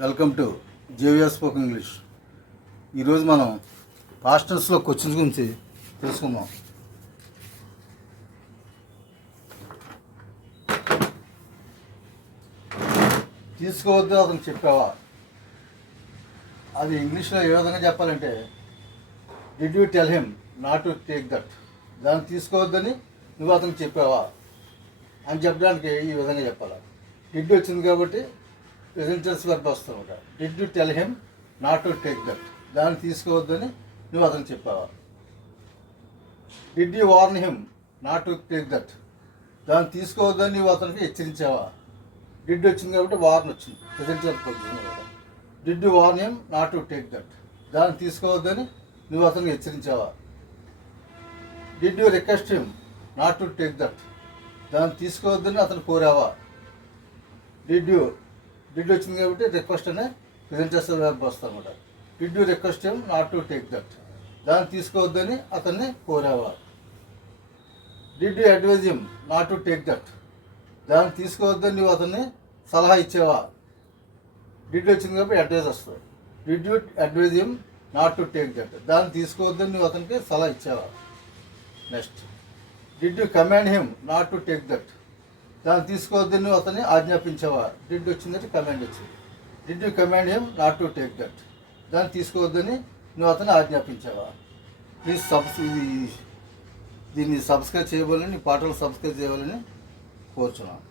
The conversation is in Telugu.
Welcome to JVR spoken English. ఈరోజు మనం పాస్ట్ టెన్స్లో క్వశ్చన్స్ గురించి తెలుసుకుందాం. తీసుకోవద్దు అతను చెప్పావా, అది ఇంగ్లీష్లో ఏ విధంగా చెప్పాలంటే did you tell him not to take that. దాన్ని తీసుకోవద్దని నువ్వు అతనికి చెప్పావా అని చెప్పడానికి ఈ విధంగా చెప్పాలి. డిడ్ వచ్చింది కాబట్టి ప్రెజెంట్ టెన్స్ వర్బ్ వస్తుందన్నమాట. Did you tell him not to take that, దాన్ని తీసుకోవద్దని నువ్వు అతనికి చెప్పావా. Did you warn him not to take that, దాన్ని తీసుకోవద్దని నువ్వు అతనికి హెచ్చరించావా. డిడ్ వచ్చింది కాబట్టి వార్న్ వచ్చింది, ప్రెజెంట్ వర్బ్ వచ్చింది. Did you warn him not to take that, దాన్ని తీసుకోవద్దని నువ్వు అతనికి హెచ్చరించావా. Did you request him not to take that, దాన్ని తీసుకోవద్దని అతను కోరావా. డిడ్ వచ్చింది కాబట్టి రిక్వెస్ట్ అనే ప్రెజెంట్ వర్బ్ వస్తుంది అనమాట. Did you request him not to take that, దాన్ని తీసుకోవద్దని అతన్ని కోరావా. Did you advise him not to take that, దాన్ని తీసుకోవద్దని నువ్వు అతన్ని సలహా ఇచ్చావా. డిడ్ వచ్చింది కాబట్టి అడ్వైజ్ వస్తుంది. Did you advise him not to take that, దాన్ని తీసుకోవద్దని నువ్వు అతనికి సలహా ఇచ్చావా. Next, did you command him not to take that, దాన్ని తీసుకోవద్దని నువ్వు అతన్ని ఆజ్ఞాపించావా. డిడ్ వచ్చిందంటే కమాండ్ వచ్చింది. Did you command him not to take that, దాన్ని తీసుకోవద్దని నువ్వు అతన్ని ఆజ్ఞాపించావా. ప్లీజ్ దీన్ని సబ్స్క్రైబ్ చేయవాలని, నీ పాటలు సబ్స్క్రైబ్ చేయాలని కోరుచున్నాను.